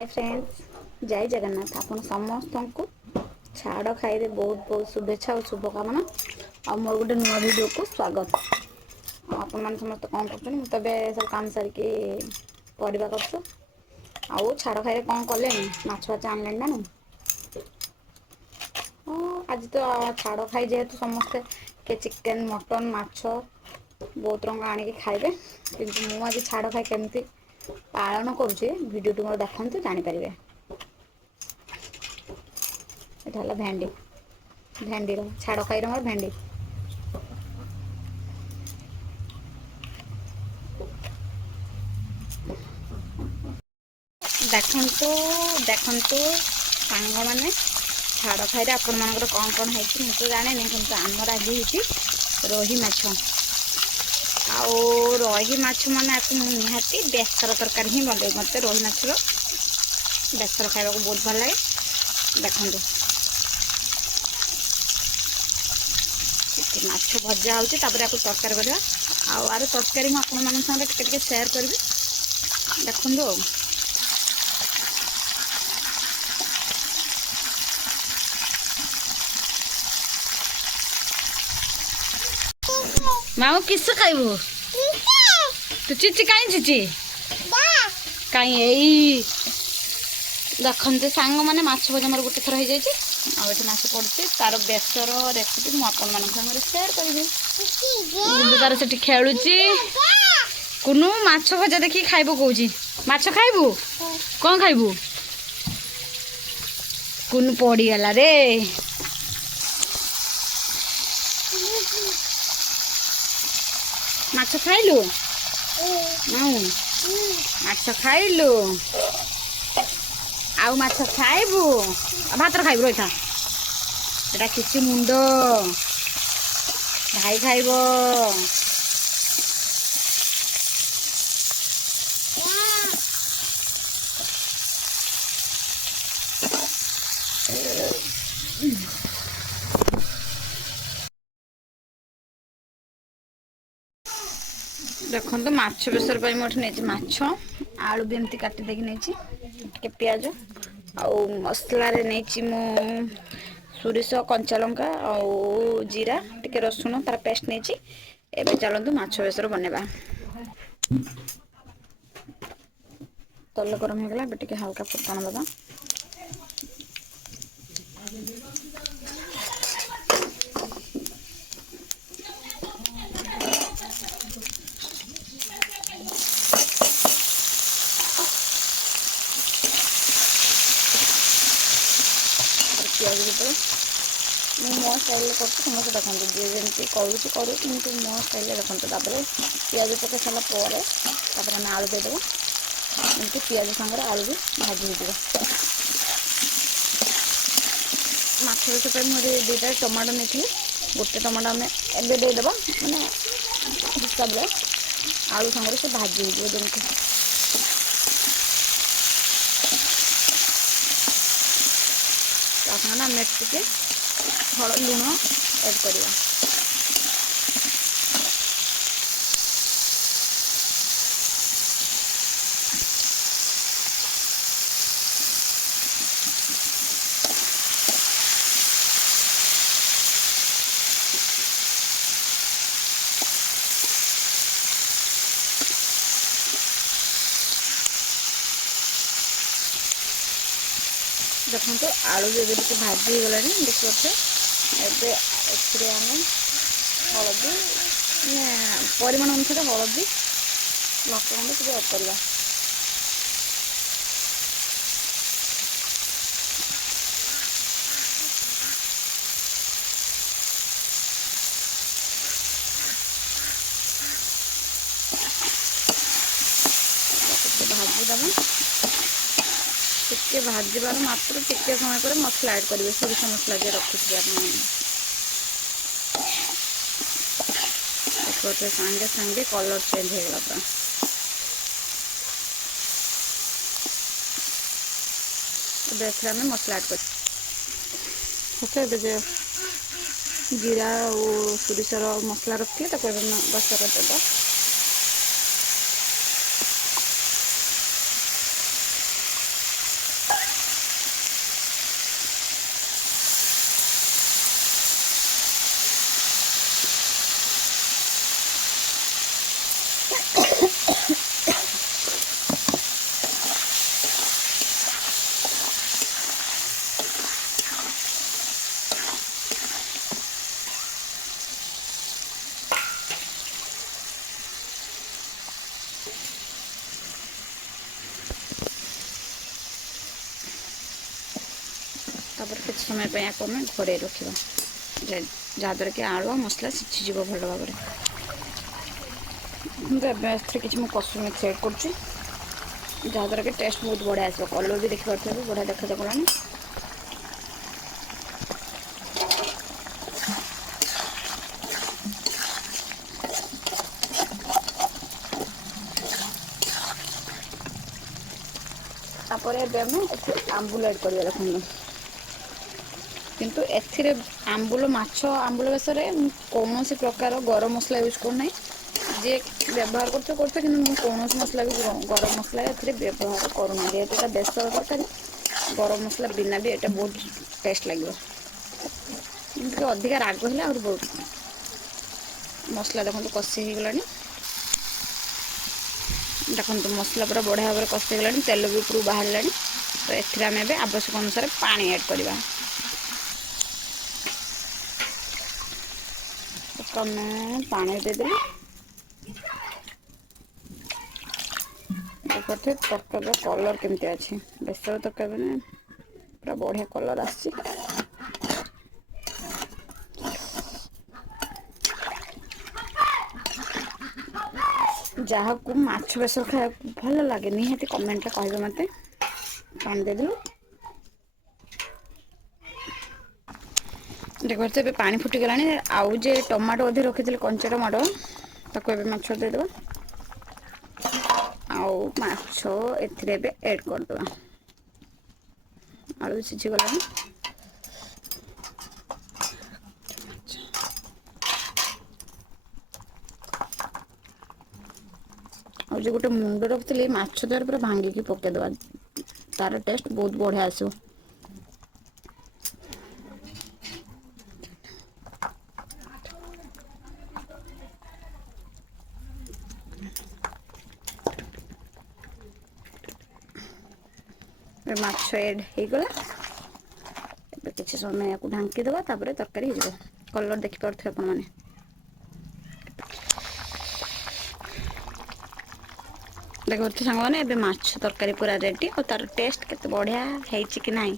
Hi friends, जय जगन्नाथ। आपण समस्त को छाड़ खाई बहुत बहुत शुभेच्छा और शुभकामना। आ मोर गोटे नुआ वीडियो को स्वागत। आपण मैंने समस्त कौन कर मुझे सब काम सारिकी पढ़ा कर छाड़ खाई कौन कले माछ फाच आनले ना आज तो छाड़ खाई जेहेतु समस्ते के चिकेन मटन माछ बहुत रंग आणिक खाइबे किंतु मु आज छाड़ खाई केमती पालन करुचे भिडियो मोर देखते जानीपर। ये भेंडी भेंडी छाड़ खाई मोर भेंडी देखु देखु सांग मैंने छाड़ खाई आपण मान कौन कौन है मुझे जाने कि आमर आज हो रोही माछ आउ रोही माछ मैंने निहाती बेसर तरकारी ही बन मत रोही माछ बेसर खावा बहुत भल लगे। देखो माछ भजा होती तरकारी करवा आर तरकारी मुझे टे सेयार करी देखो। माऊ किस खाइबू तू चिची कहीं चिची कहीं यही देखते सांग मैंने माछ भजा मोर गोटे थर हो जाए माछ पड़े तार बेसर रेसिपी मुझे मान सागर सेयार करी तार से खेलुची कुनू माछ भजा देखी खाइबू कौची माछ खाइबू कौन खाइबू कुनू पड़ीगला रे माछ खाइलु माछ खाइलु आउ माछ खाइबू भात खाइबू रही एटा किसी मुंड भाई खाइब देखो माछ बेसर पर मुझे नहीं माछ आलू भी एमती काटी देकी नहीं पियाज आउ मसला नहीं मु सोरिष कंचा लंका आउ जीरा टिके रसुण तार पेस्ट नहीं एवं चलतु माछ बेसर बनवा। तेल गरम हो गला टे हल्का फुटन दबा पियाज भीतर मो स्टाइल कर समस्त देखते जी जमी करूँ कि मो स्टाइल देखते पियाज पकई सारापर आम आलू देदेव एमती पियाज सागर आलू भी भाजी हो माछ बेस मुझे दुटा टमाटो नहीं गोटे टमाटो आम एवं देदेव मैंने हिसाब से आलू सागर से भाजी हो जमी आम टे हल लुण एड करवा देखो आलू भी टे भाजी गला देखिए एवं आम हलदी परिमाण अनुसार हलदी लंका टे ऐड करवा भाजीदेव टे भाजबार मात्र टे समय पर मसला ऐड करेंगे सोरिष मसला जो रखुच्छे देखते सांगे सांगे कलर चेंज होगा पूरा देखिए आम मसला ऐड कर जीरा और सोरिषर मसला रखिए बसर देव तापर कुछ समय पे आपको मैं घोड़े रखिबा जहाँद्वारा कि आलू मसला सिझीज भल भाव में किसी मुझे कसूरी मेथी एड कर जहाँद्वारा कि टेस्ट बहुत बढ़िया आस कलर भी देखिए बढ़िया देखा गलानी तापर आंबुल एड कर देखो किंतु एथिरे आंबुल माछ आंबुल बेसर कौन प्रकार गरम मसला यूज करना जे व्यवहार करते कि कौन मसला भी गरम मसला व्यवहार करूना जेहेतु बेसर तरकारी गरम मसला बिना भी ये बहुत टेस्ट लगे अधिका राग है और बहुत मसला देखो कषि हो गला देखो मसला पूरा बढ़िया भाव में कषि गला तेल भी ऊपर बाहर ला तो एमें आवश्यक अनुसार पानी ऐड करवा मैं पानी देदेली देखते तरकारी कलर केमती अच्छी बेसर तरकारी में पूरा बढ़िया कलर आसी जहाँ को माछ बेसर खाया भल लगे निहाती कमेंट कह मत पानी देदेलु देखते पानी फुटिगला आउ जे टमाटो अधे रखी कंचा टमाटो ताको माछ देदेबा आउ माछ एथिरे ऐड करदेबा आलू सिझीगला और जो गोटे मुंड रखी माछ द्वारा पूरा भांगिकी पकईदेवा तार टेस्ट बहुत बढ़िया आसो माछ एड हो गला किसी समय या ढांकी देवा तरकारी हो कलर देखिपे आपण मैंने देखते सांग मैंने माछ तरकारी पूरा रेडी और तार टेस्ट केते बढ़िया है कि नहीं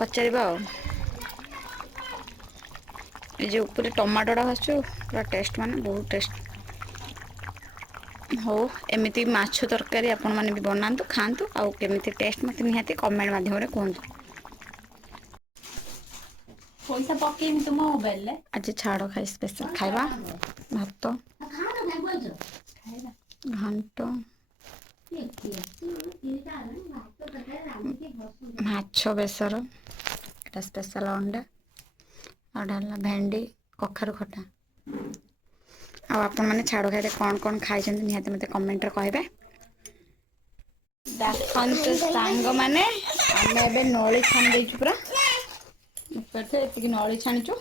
पचारिबा जो ऊपर टमाटोटा भाजु पूरा टेस्ट माने बहुत टेस्ट हो एमती माछ तरकारी आपण मैंने भी बनातु खातु आउ केमिति टेस्ट मत निहाती कमेंट माध्यम रे कहतु पैसा पकेमी तुम मोबाइल ले आज छाड़ खाई स्पेशल खाइबा भात घांट माछ बेसर एटा स्पेशल अंडा और डालना भेंडी कखारु खटा आपण मैंने छाड़ खाई कौन कौन खाई निहाती मत कमेंट रे कहबे देखते सांग मैंने आम ए नली छाणी देचु पूरा एति नली छाणीचु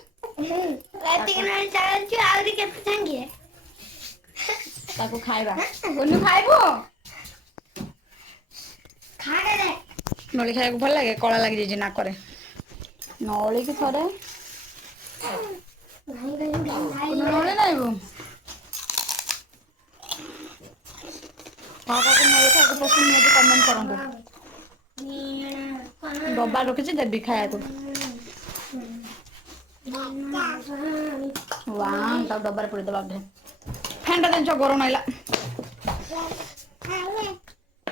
ताको खाइबा कोनु खाइबो नली खाइबा भल लगे कला लगी जाइए नाक नली की थरे नली नाइबो पसंद नहीं कमेंट करूँ डब्बा रखी देवी खाया तो वाह डब्बार पड़ी दबा फैन टा देख गरम नाइला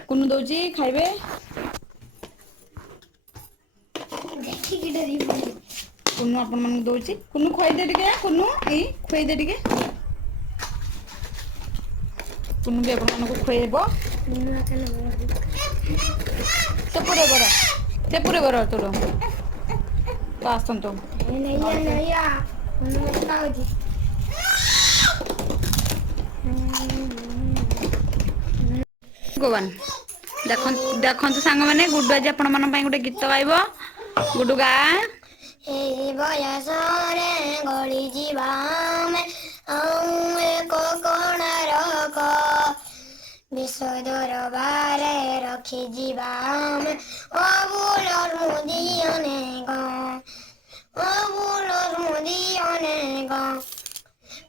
कुनु दौची खाइबे कुनु आपण मन दौची कुनु खुआई दे टिके कुनु ई खुआई दे टिके कुनु भी आपण मन को खुआइबो से पूरे बर तोर तो आसतु गोवन देखु सांग मैंने गुड्डू आज आपण मन गोटे गीत गाइब गुड्डू गा गली जीवा विषदर बारे रखी जीवा अबुलर मुदियने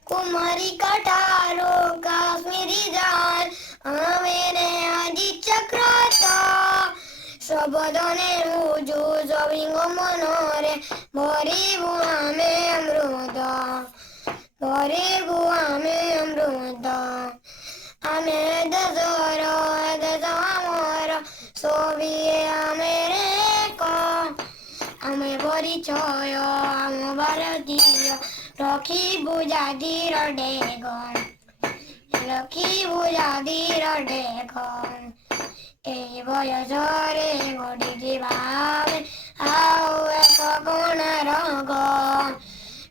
कुमारी कटारो काश्मीरी जान मेरे आजी चक्रता सबदने मुजु सबिंग मनरे भरिबु आमे अमृत भरिबु आमे अमृत आमे दशर दशमर सोबिए आमे रेक आमे परिचय आम भारतीय रखिबु जातिर डेगन रखिबु जातिर डेगन এই বয়সরে ঘটিছি ভাবে আও এক কোণ রঙ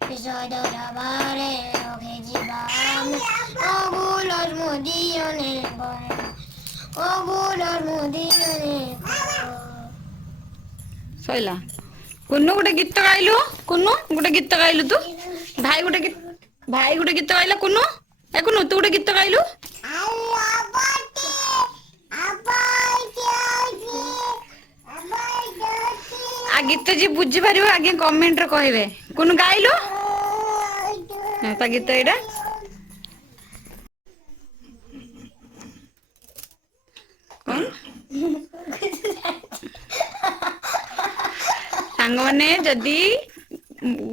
বিষদর বারে রখেছি ভাবে ওগুলোর মুদিয়নে ওগুলোর মুদিয়নে সইলা কুনু গোটে গীত গাইলু কুনু গোটে গীত গাইলু তু ভাই গোটে গীত গাইলা কুনু এ কুনু তু গোটে গীত গাইলু आ गीत जी बुझी पार आगे कमेंट रे कहबे कुनु गाइलु ता गीत एटा कौन सांग माने जदी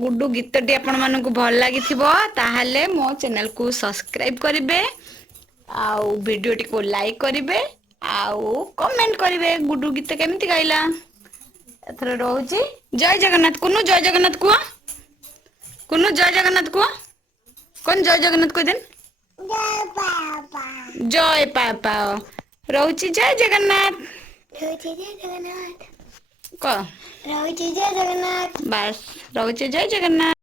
गुड्डू गीतटी आपण मानकु भल लागिथिबो ताहाले मो चैनल को सब्सक्राइब करिवे आउ वीडियो टी को लाइक करिवे आउ कमेंट करिवे गुड्डू गीत केमिति गाइला एथर रहउची जय जगन्नाथ कुनु जय जगन्नाथ कुआ कुनु जय जगन्नाथ कुआ कोन जय जगन्नाथ को दिन जय पापा रहउची जय जगन्नाथ को रहुची जय जगन्नाथ बस रहउची जय जगन्नाथ।